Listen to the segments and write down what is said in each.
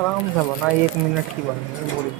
आराम से बना, 1 मिनट की बनी है पूरी।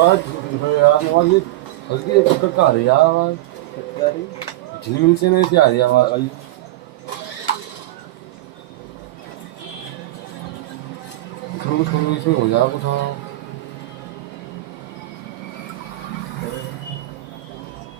Bak ya normalde Özge burada kar ya var. Cilimin içine ne ya var. Ay. Kırmızı kırmızı şey o ya bu tamam.